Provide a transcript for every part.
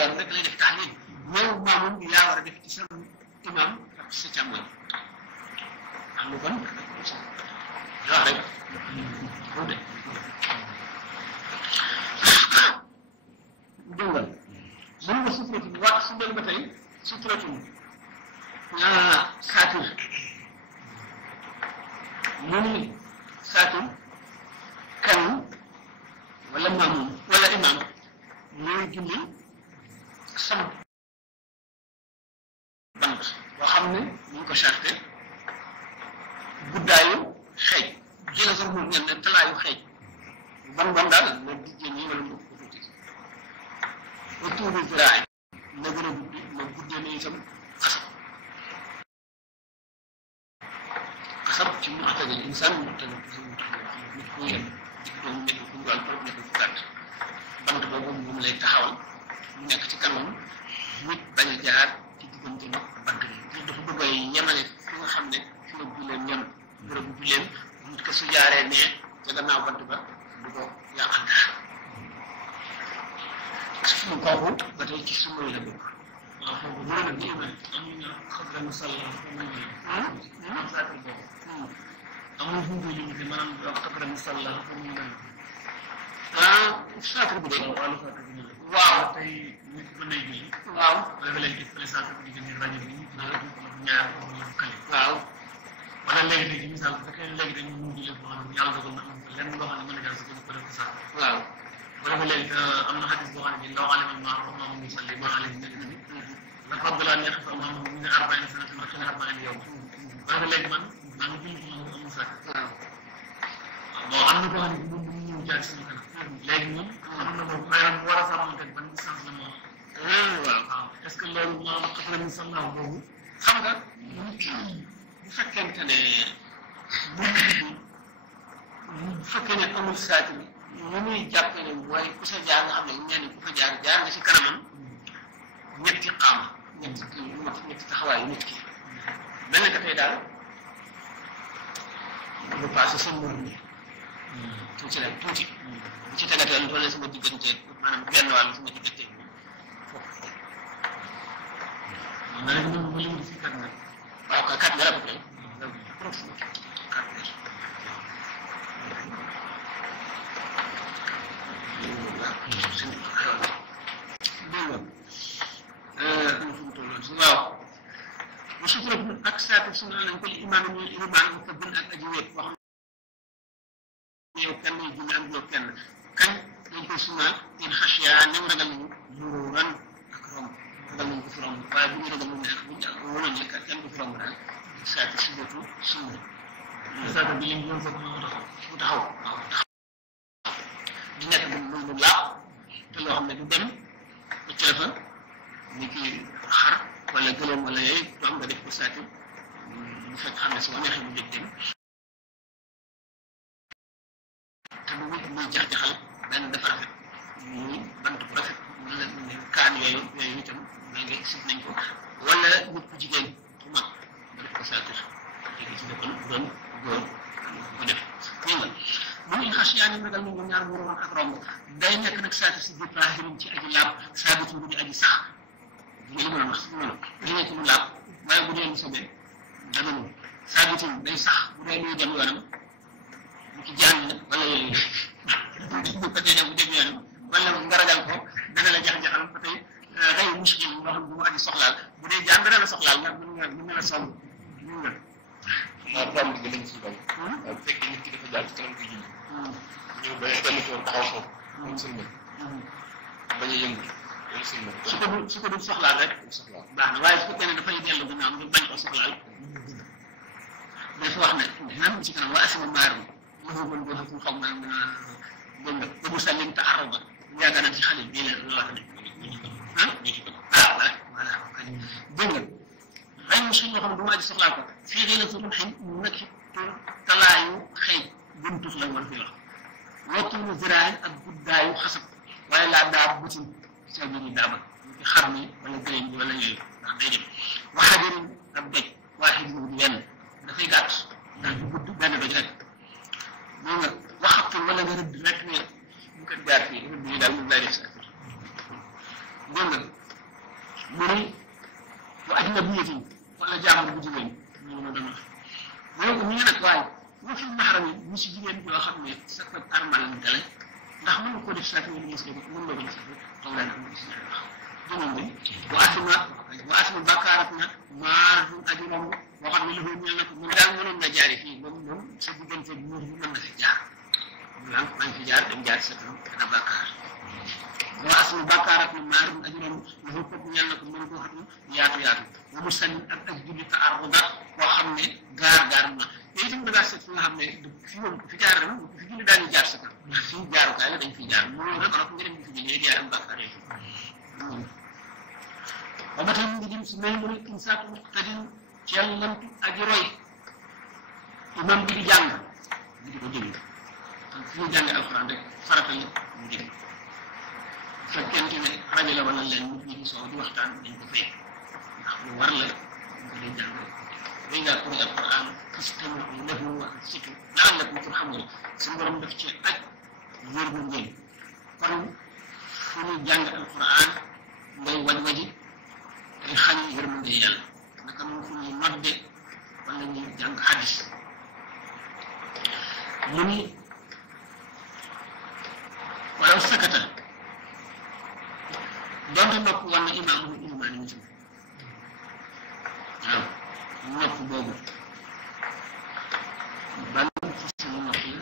yoon rek lay def taxlil yow maamum bi yaa war a def ci sa imam ak sa càmmoñ am lu bon wax rek bu de dëngal mën nga suturatu wax su dël ba tey suturatu saatir mu ni saatir kan wala maamum wala imam ñooy julli sam bant boo xam ne ñu ngi ko charté guddaayu xeej jëla sax moom ñen ne talaayu xeej ban daal na dijjee nii wala mu ko tuuti autour du ziraay na gën a guddi na guddee ne itam xasab ci mu attagal insaan mu attagal nit ku yem nit ku nekk ku njool trop nekk ku gàtt bant boobu moom lay taxawal mu nekk ci kanam nit bañ a jaar ci diggante nag bant bi dafa bëgg a yemale fi nga xam ne fi nga bu leen ñoom bërëb bu leen nit ko su jaaree ne ca gannaaw bant ba du ko yàqal dara suñu kooku ba tey ci suma yi la bokk waaw foofu loolu nag ñu amuñu xadra musalla am saatir boobu amul fu mu koy limité maanaam xadra musalla saatir bi de wàllu saatir bi waaw tey nit mën nay julli waaw wala nga léegi fële saatir bi diggante rajo bi ñaar kale waaw wala léegi léegi misaal bu fekkee léegi dañu mu julli boo xam ne yàlla dogal na am lenn loo xam ne mën na jàll si ko def ko sax waaw wala nga léegi am na xadis boo xam ne law alima ma moom mu salli ma alayhi nekk na la fadla an yaqifa amaamahu min 40 sanatan wa kana 40 yawm wala nga léegi man maa ngi julli moom amul sax bon am na koo xam ne moom bu ñu ñëw jaar sama kanam léegi moom xam na moom maanaam war a sàmmante ban distance la moom waaw est-ce que loolu maanaam xasala mi sallah boobu xam nga bu fekkente ne bu fekkee ne amul saati bi ñu muy jàppee ne mooy ku sa jaar nga xam ne ñenn ku fa jaar nga ci kanamam ñetti xaam ñetti taxawaayu nit ki mel na ka tey daal lu passé sa mur ni tuuti rek tuuti bu ci tegatee lu toll sama diggante maanaam genn wàll sama diggante foofu ma ne moom ba léegi si kat nag waaw ka kat garab kay kat waaw bu sutura ak saatu sunu lañ ko imaam ñu imaam ko bin ak aji wéet wax yow kenn julli ak yow kenn kañ dañ koy sunaal in xasiya nem ragal nañu mururan ak romb ragal nañ ko fi romb waaye bu ñu ragal nañu ne bu ñu wóoloon ne kenn du fi romb daal saatu si botu sunna saatu bi liñ doon fekk mu taxaw waaw taxaw di nekk lu laaw te loo xam ne du dem ba ci la fa ni ki xar wala gëleem wala yooyu du am nga def ko saatu bu fekk xam ne su ma neexee mu jóg dem te bu muy jax-jaxal benn dafa rafet muy bant bu rafet wala kaan yooyu itam may nga sib nañ ko wala nit ku jigéen ku mag nga def ko saatu léegi ci defoon doon góor ko def ñi nga mu ngi xas yaa ni ragal ñu ñaar mu roon ak romb day nekk nag saatu si biir plahirum ci aji laab saabitu bu di aji sax li ma wax noonu li nekk mu laab waaye bu dee lu sobee dana moom saabitu day sax bu dee luy dem yoonam bu ci jaan la wala yooyu bu ko dee bu dem yoonam wala nga ragal ko dana la jax-jaxal ba tey rey muskil loo xam bu mu aji soxlaal bu dee jaan dana la soxlaal nag mën nga la song mën nga waaw romb bi lañ ci bañ waaw bu fekkee nit ki dafa jaar ci kanam koy julli ñëw ba benn tool taxaw foofu moom sëlmal bañ a yëngu loolu sëlmal su ko dul soxlaal rek soxlaal baax na waaye su fekkee ne dafay dellu gannaaw nga bañ ko soxlaal dafa wax ne nan ci kanam waa asima maar bi loolu mën boo xam xaw naa mën a dégg nga ba mu sàllim te araba yaakaar naa ci xale bii la loo xam ne voilà dégg nga xëy na suñ loo xam ne du ma aji soxlaa ko fii xëy na su xëy nekk talaayu xëy buntux la war fi wax wattuulu ziraay ak guddaayu xasab waaye laa daa butin sa biir daaba xar mi wala gëléem bi wala yooyu ndax day dem waxajarin ab doj waaxid bu benn dafay gàtt ndax du gudd benn doj rek moo nga waxatul wala nga rëdd rek ne bu ko jaar fii rëdd yi daal moom lay def sa affaire dégg nga ajnabiyatin wala jàmbur bu jigéen ñu ma dama mooy ko ñu nag waaye wa fi mahram yi ñu si jigéen yoo xam ne sa ko armal ñu dale ndax mën nga ko def sax ñu gis ko mën nga ko def taw la ñu ci wax jëmum bi wa asma bakarat na ma du ajrom boo xam ne lu ñu la ko mu daal mënoon na jaari fii moom sa diggante muur bi mën nga fi jaar lan man fi jaar dem jaar sa dana bakkaar wa asma bakarat na ma du ajrom lu ko ñal na ko mën ko xam yaatu yaatu wa musallim ak julli ta arda boo xam ne gaar na te itam da ngaa seet fi nga xam ne fi moom fi jaar ren fi julli daañu jaar sa kanam ndax fii jaarukaay la dañ fiy jaar mu rek rek nga dem di fi jógee jaar am bàkkaar yi ba ba tey mu ngi jëm si may mu ne insaatu muqtadin ci yàllantu aji roy imam bi di jàng bi di ko jëmi donc fi ñu jàngee alxuraan rek farata la mu jëm fekkente ne rajo la wala leen nit ñi di soow di waxtaan dañ ko fay ndax lu war la ñu ko dee jàng وإذا قرئ القرآن فاستمعوا له وأنصتوا لعلكم ترحمون سنبرم داف سي اج يور bu ngeen kon fu ñu jàng alquran ngay waj-waji day xañ yërmande yàlla naka noonu fu ñuy nodde wala ñuy jàng hadis mu ni wala sakata donte nopp war na imaamu ilimaani mu ci waaw nopp boobu ban façon nopp la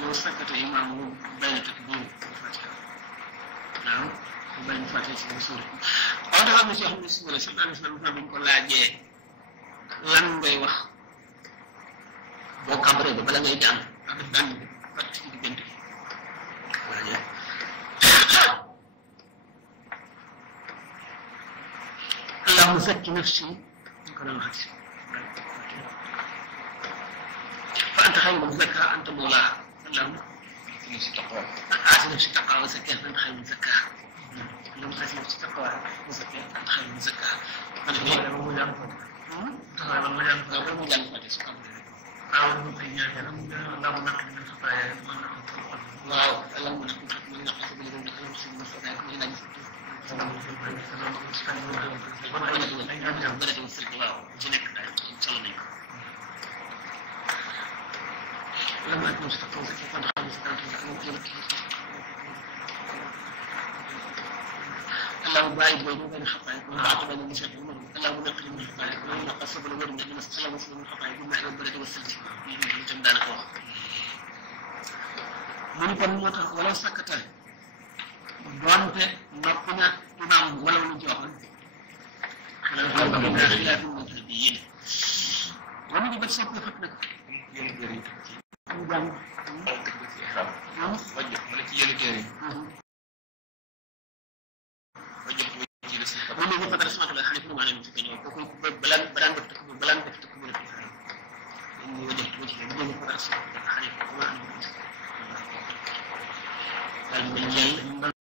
لو سكت إمامه بين تكبير الفاتحة نعم وبين فاتحة الرسول أو dafa am ci xam ne sallallahu alayhi wasallam fa buñ ko laajee lan ngay wax boo kabaree ba bala ngay jàng ak def daan fat ci diggante laajee اللهم زك نفسي كما الحديث فأنت خير من زكاها أنت مولاها اللهم آت نفسي تقوى وزكاها فأنت خير من زكاها اللهم آت نفسي تقوى وزكاها فأنت خير من زكاها أنا في waaw اللهم نقل من نقص بالذنب المسلم والصداق من الناس لما أكون مستقيم كيف أدخل اللهم باعد بيني وبين خطاياك وبعد بين النساء والمرض اللهم نقل من خطاياك ونقل صبر الورد من السلام وسلم من خطاياك بمعنى البلد والسلج من دانك من كان موتا ولا سكتا donte nopp na imam wala lu ci waxoon xilaafi mujtahidin wala ñu bëgg sopp fat nag ñu jàng wala ci yële téere wala ñu fa dara sama la xalifa ma leen ci ñoo ko balan def takku balan def takku mu def ñu wajj ci ñu fa dara sama xalifa ma leen dal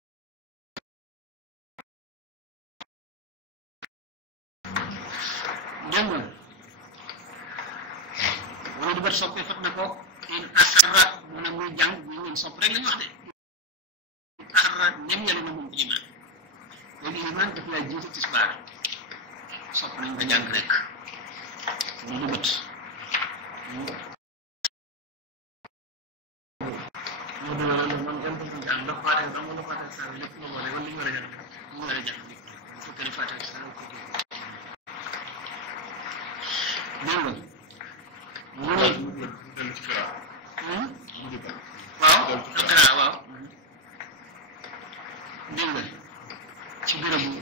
jëngul wala du bat soppee fat na ko in asarra mu ne muy jàng ñu ngeen sopp rek lañ wax de asarra nem yàlla na moom iman léegi iman daf lay jiitu tisbaar sopp nañ nga jàng rek mu du bat mu du wala man jàng ko jàng ndax faate am na faate sa lépp la wala li ñu war a jàng ñu war a jàng ko kene faate sa ko dégg nga mu ne waaw dara waaw dégg nga ci béréb bu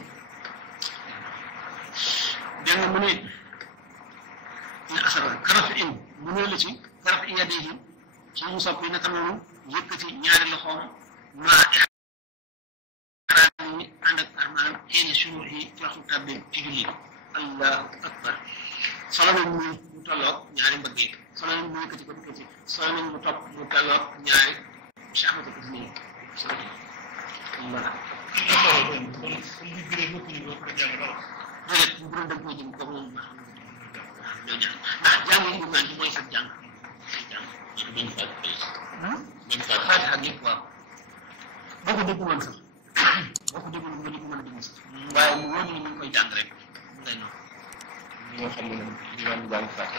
dégg nga mu ne in asara karaf in mu ne la ci karaf in yadihi ci ñu soppi naka noonu yëkkati ñaari loxoom maa ixraam yi ànd ak armaam xeene sunuur yi ci waxtu tàbbi ci julli allahu akbar solo nañ mu tolloog ñaari mbëgg yi solo nañ mu yëkkati ko yëkkati solo nañ mu topp mu tolloog ñaari saxmata ko nii solo voilà déedéet bu doon dëgg jëm comme moom ma xam ñoo jàng ndax jàng yi ñu naan mooy sa jàng bañ faatiha gi waaw boo ko dégg woon sax boo ko déglu nga di ko mën a déglu sax waaye lu wóor ni ñu koy jàng rek ngay noonu ñi nga xam ne nag ñu naan jàng fàtte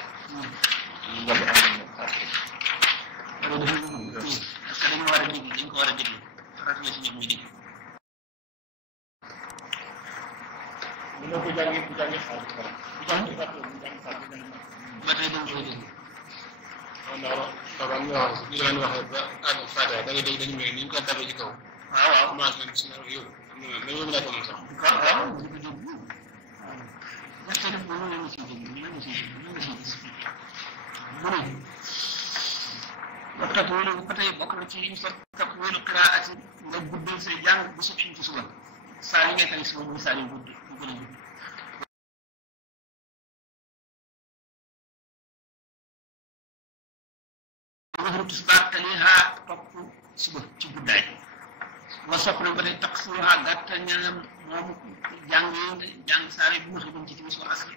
ñu jàng am nañ fàtte loolu dafa ñu parce que dañu war a déglu dañ ko war a déglu farat la si ñoom ñu déglu dina ko jàngee bu jàngee fàtte bu jàngee fàtte bu jàngee fàtte ba tey dañ koy déglu ndax dafa am ñoo xam ñu leen waxee ba àgg fàtte da ngay dégg dañu mel ni ñu ko tabee ci kaw waaw waaw commencé nañ si yow dañoo mën a ko sax waaw ñu ko déglu parce que def moom la ñu siy déglu ñu la siy déglu ñu la siy gis mu ne waxtaan wala ba tey bokk na ci sa kap wala qiraati nga guddal say jàng bu subhi ci suba saa yi ngay tari suba muy saa yu gudd yu gën a gudd waxru tisbaar taliha topp suba ci guddaay nga sopp na ba tey taqsiruha gàttal ñaanam moomu jàng yi jàng saare bu ma xëy ci timis wala asri